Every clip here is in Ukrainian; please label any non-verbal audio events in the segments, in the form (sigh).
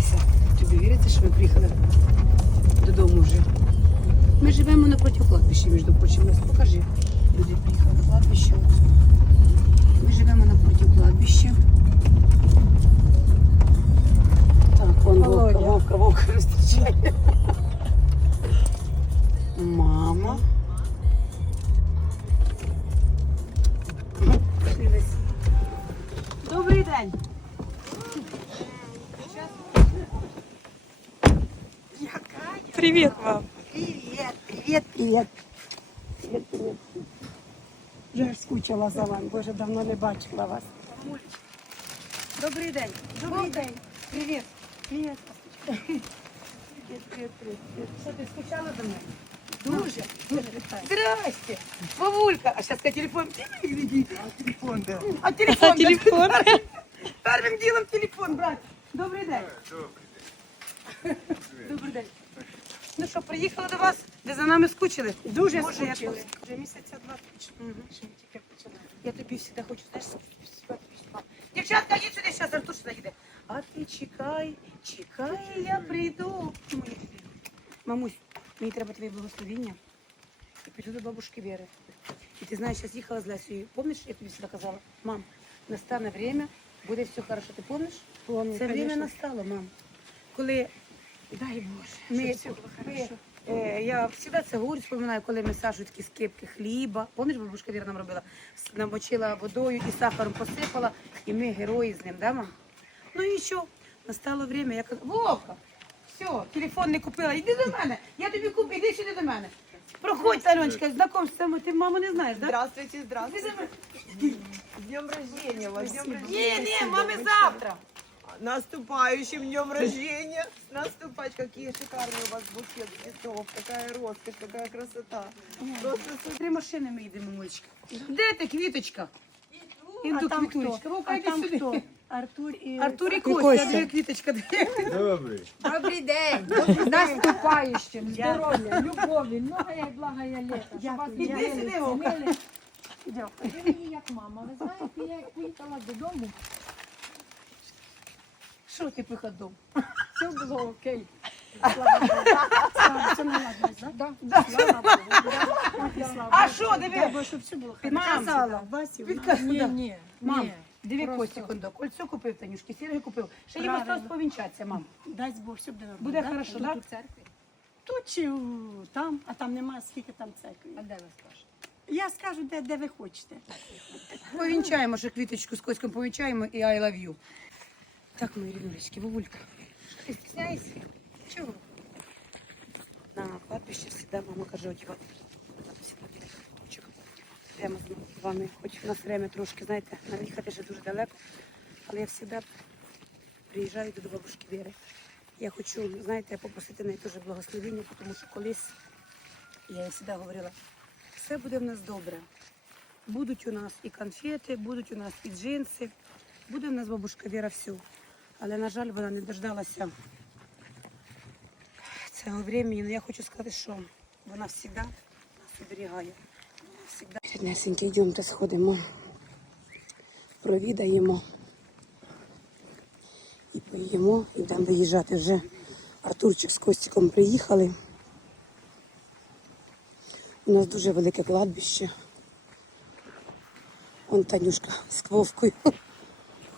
Леся, тобі віриться, що ми приїхали додому вже? Ми живемо напроти кладбища, між прочим. Покажи. Люди приїхали на кладбище. Ми живемо напроти кладбища. Так, вовка, Володя. вовка, вовка зустрічає. Мама. Добрий день. Привіт вам. Привет, привет, привет. Привет, привет. Вже ж скучила за вами, боже, давно не бачила вас. Добрий день. Добрий день. Привіт. Привіт. Привіт, привіт, привіт. Що ти скучала за мною? Дуже. Дуже вітаю. Здрасте. Бабулька. А сейчас телефон. Телефон, да. А телефон. Телефон. Первым делом телефон брать. Добрий день. Добрий день. Ну Що, приїхала до вас? Ви за нами скучили? Дуже Може, я скучили. тут- Вже місяця два точно. Ще тільки починаю. Я тобі завжди хочу, знаєш, співати пісню. Дівчатка, йдіть сюди, зараз Артур сюди їде. А ти чекай, чекай, я прийду. Мої любі. Мамусь, мені треба твоє благословіння. І піду до бабушки Віри. І ти знаєш, я з'їхала з Лесею. Пам'ятаєш, я тобі завжди казала, мам, настане время, буде все хорошо. Ти пам'ятаєш? Помню, Це время конечно. настало, мам. Коли Дай Боже, ми, щоб все було ми, хорошо. е, я завжди це говорю, споминаю, коли ми Сашу такі скипки хліба. Пам'ятаєш, бабушка Віра нам робила? Намочила водою і сахаром посипала, і ми герої з ним, да, мам? Ну і що? Настало время, я кажу, Вовка, все, телефон не купила, йди до мене, я тобі куплю, іди сюди до мене. Проходь, Альоночка, знакомство, ти маму не знаєш, да? Здравствуйте, здравствуйте. мене. Днем рождения вас, Ні, ні, мами завтра. Наступающим днем рождения. Наступать, какие шикарные у вас букет цветов, какая роскошь, какая красота. Просто. Три машини ми їдемо, мамулечка. Де ти, квіточка? Іду, А там квітулечка. хто? А там сюди. хто? Артур і... Артур і Костя, Костя. де квіточка. Добрий. Добрий день. З наступаючим, здоров'я, любові, многое і благое літа. Щоб вас Дякую, Іди сюди, Вовка. Дякую. Ви мені як мама. Ви знаєте, я як поїхала додому, Що ти приходом? все було окей. Слава, Це не ладно, так? Да. Слава Богу. да. Слава А Богу. що, Дай диви? Боже, щоб все було хорошо. Мам, Ні, ні, Мам, ні. диви Просто. Костя кондо. Кольцо купив Танюшки, сереги купив. Ще їм Правильно. осталось повінчатися, мам. дай Бог, все буде нормально. Буде да? хорошо, Тут так? у церкві. Тут чи у- там, а там немає, скільки там церкви. А де ви скажете? Я скажу, де, де ви хочете. Повінчаємо ще квіточку з Коськом, повінчаємо і I love you. Так, мої ріднулечки, бабулька. Що ти стісняєшся? Чого? На кладбище завжди мама каже, одягати. Йдемо з вами, хоч у нас время трошки, знаєте, нам їхати ще дуже далеко, але я завжди приїжджаю до бабушки Віри. Я хочу, знаєте, попросити неї теж благословення, тому що колись я їй завжди говорила, все буде в нас добре. Будуть у нас і конфети, будуть у нас і джинси, буде в нас бабушка Віра все. Але, на жаль, вона не дождалася цього времени. Ну, я хочу сказати, що вона завжди нас оберігає. Ріднесеньки, йдемте, сходимо, провідаємо і поїмо, і будемо виїжджати вже. Артурчик з Костіком приїхали. У нас дуже велике кладбище. Вон Танюшка з Вовкою.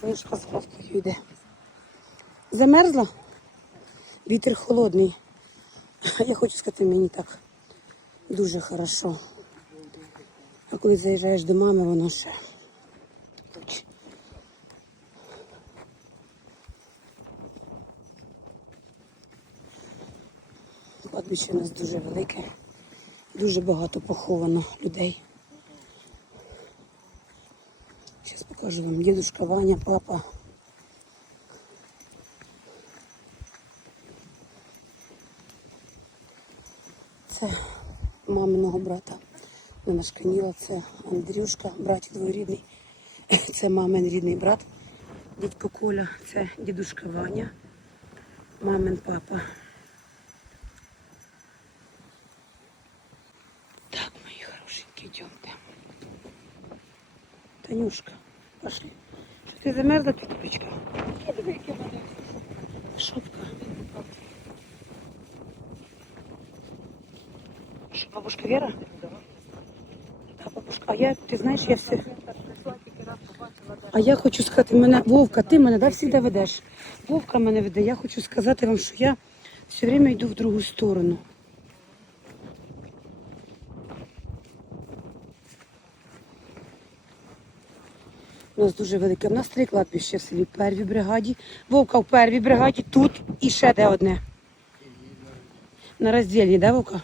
Танюшка з Вовкою йде. Замерзла? Вітер холодний. (laughs) Я хочу сказати, мені так дуже хорошо. А коли заїжджаєш до мами, воно ще. Кладбище у нас дуже велике. Дуже багато поховано людей. Зараз покажу вам дідушка Ваня, папа. Це маминого брата. Вона шканіла, це Андрюшка, братик двоюрідний. (clears throat) Це мамин рідний брат, дядько Коля, це дідушка Ваня, мамин папа. Так, мої хорошенькі, йдемте. Танюшка, пошли. Що ти замерзла, тіточка? Шопка. Що, бабушка Вера? Да, бабушка. А я, ти знаєш, я все. А я хочу сказати, мене, Вовка, ти мене да, завжди ведеш. Вовка мене веде. Я хочу сказати вам, що я все время йду в другу сторону. У нас дуже велике. У нас три кладбища в селі. В первій бригаді. Вовка в первій бригаді, тут і ще де одне. На розділі, да, Вовка?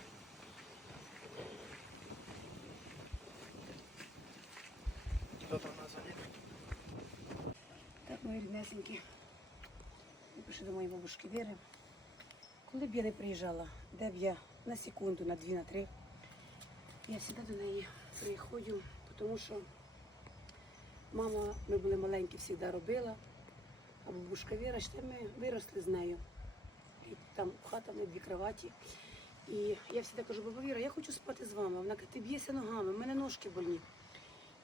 Ріднесенькі. Я пишу до моєї бабушки Віри. Коли б я не приїжджала, де б я на секунду, на дві, на три, я завжди до неї приходжу, тому що мама, ми були маленькі, завжди робила, а бабушка Віра, ще ми виросли з нею. І там хата в неї дві кроваті. І я завжди кажу, баба Віра, я хочу спати з вами. Вона каже, ти б'єшся ногами, в мене ножки больні.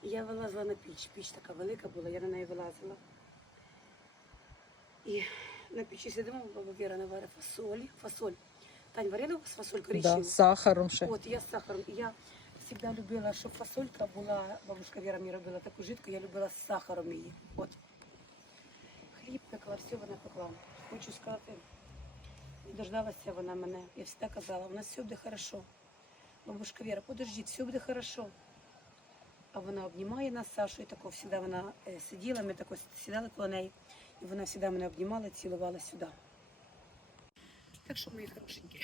І я вилазила на піч. Піч така велика була, я на неї вилазила. І на печі сидимо, баба Віра наварила фасолі. Фасоль. Тань, варила вас фасоль коричневу? Да, з сахаром ще. От я з сахаром. І я завжди любила, щоб фасолька була, бабушка Віра мені робила таку жидку, я любила з сахаром її. От. Хліб пекла, все вона пекла. Хочу сказати, і дождалася вона мене. Я завжди казала, у нас все буде хорошо. Бабушка Віра, подождіть, все буде хорошо. А вона обнімає нас з Сашою, тако завжди вона е, сиділа, ми тако сідали коло неї, і вона завжди мене обнімала, цілувала сюди. Так що, мої хорошенькі,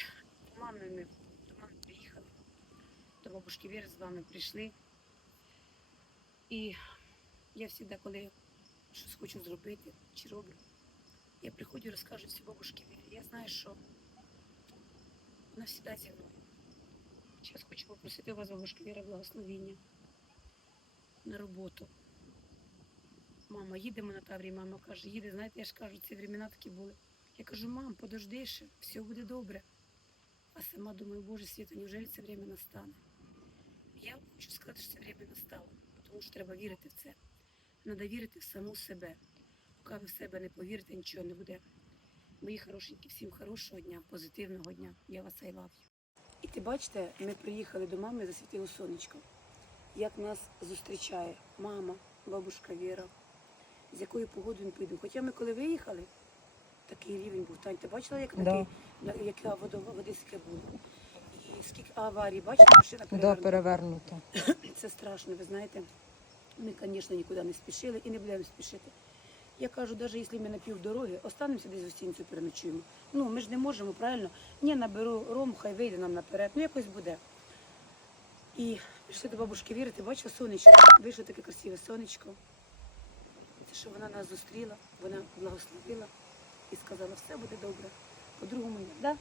до мами ми до мами приїхали, до бабушки Віри з вами прийшли. І я завжди, коли щось хочу зробити чи роблю, я приходжу і розкажу всі бабушки Вірі. Я знаю, що вона завжди зі мною. Зараз хочу попросити у вас, бабушка Віра, благословіння на роботу. Мама, їдемо на Таврій, мама каже, їде, знаєте, я ж кажу, ці времена такі були. Я кажу, мам, подожди ще, все буде добре. А сама думаю, Боже світа, неужели це время настане? Я хочу сказати, що це время настало, тому що треба вірити в це. Треба вірити в саму себе. Поки ви в себе не повірите, нічого не буде. Мої хорошенькі, всім хорошого дня, позитивного дня. Я вас love. І ти бачите, ми приїхали до мами, засвітило сонечко. Як нас зустрічає мама, бабушка Віра, з якою погодою ми підемо. Хоча ми коли виїхали, такий рівень був. Тань, ти бачила, як Да. такий, на- яка водо, водиське було? І скільки аварій, бачите, машина Да, перевернута. (clears throat) Це страшно, ви знаєте. Ми, звісно, нікуди не спішили і не будемо спішити. Я кажу, навіть якщо ми на півдороги, останемося десь в гостиницю переночуємо. Ну, ми ж не можемо, правильно? Ні, наберу ром, хай вийде нам наперед, ну якось буде. І пішли до бабушки вірити, бачила сонечко, вийшло таке красиве сонечко. Це що вона нас зустріла, вона благословила і сказала, все буде добре. По-другому, ні. да?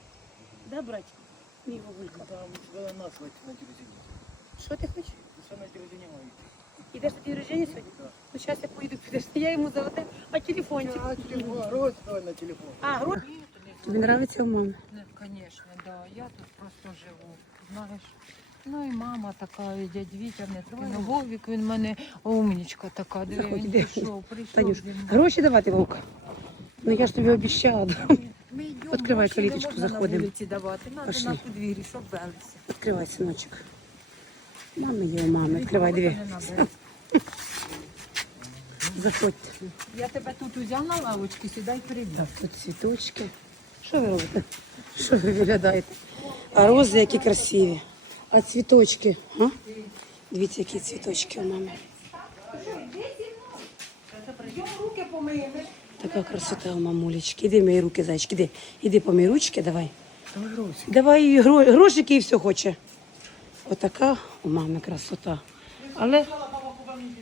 Да, братик? Мій бабулька. Телевидении. Що ти хочеш? Ідеш на день рождения сьогодні? Ну, зараз я поїду, підеш. Я йому заведу, а телефончик. А, телефон, рот давай на телефон. А, гру... Тобі подобається у мами? Звісно, да. Я тут просто живу. Знаєш. Ну і мама така, і дядь Вітя не Вовік, він в мене умнічка така. Диви, Заходь, він іди. пішов, прийшов. Танюш, гроші давати, Вовка. Ну я ж тобі обіцяла. да. Ми (laughs) йдемо, Відкривай гроші не каліточку, можна заходимо. на вулиці давати, треба Пошли. на подвір'ї, щоб велися. Відкривай, синочок. Мами є у мами. Відкривай, надо. (laughs) Заходьте. Я тебе тут узяв на лавочку, сідай перейди. Так, тут цвіточки. Що ви робите? Що ви виглядаєте? А рози які красиві. А цвіточки? А? Дивіться, які цвіточки у мами. Така красота у мамулечки. Іди мої руки, зайчики, іди. Іди помий ручки, давай. Давай грошики і все хоче. Отака у мами красота. Але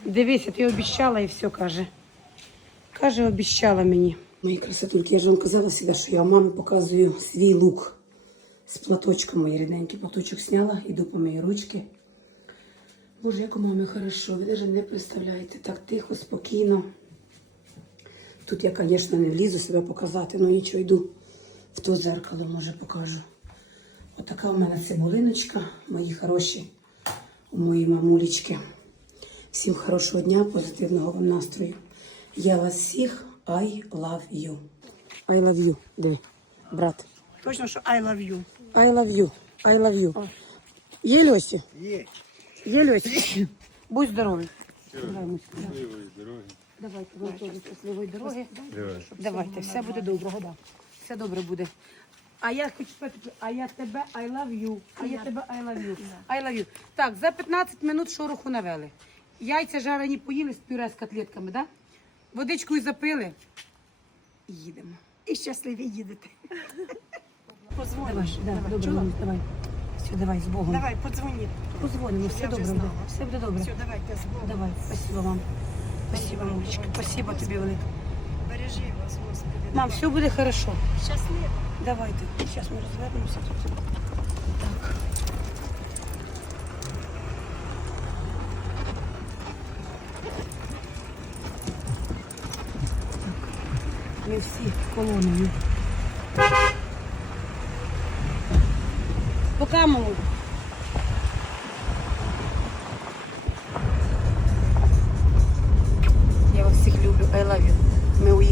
дивися, ти обіщала і все каже. Каже, обіщала мені. Мої красотульки, я ж вам казала завжди, що я мамі показую свій лук з платочком мої рідненький. Платочок зняла, іду по мої ручки. Боже, як у мами хорошо, ви навіть не представляєте, так тихо, спокійно. Тут я, звісно, не влізу себе показати, але нічого йду в то зеркало, може покажу. Отака у мене цибулиночка, мої хороші, у моїй мамулечки. Всім хорошого дня, позитивного вам настрою. Я вас всіх I love you. I love you. Диви, брат. Точно, що I love you. I love you. I love you. Є Льосі? Є. Є Льосі? Будь здоровий. Давай, Муся, да. Давайте, вам теж щасливої дороги. Давайте, все буде добре, да. Все добре буде. А я хочу спитати, а я тебе I love you. А я тебе I love you. I love you. Так, за 15 минут шороху навели. Яйця жарені поїли з пюре з котлетками, да? Водичкою запили. І їдемо. І щасливі їдете. Давай, да, добре, Мамусь, давай. Все, давай, з Богом. Давай, подзвоніть. Позвонимо, все добре буде. Все буде добре. Все, давайте з Богом. Давай, спасибо вам. Спасибо, мамочка. Спасибо тобі велике. Бережи вас, Господи. Мам, все буде хорошо. Щасливо. Давайте. Зараз ми розвернемося тут. Так. Так. Ми всі колоною. Пока, мамо.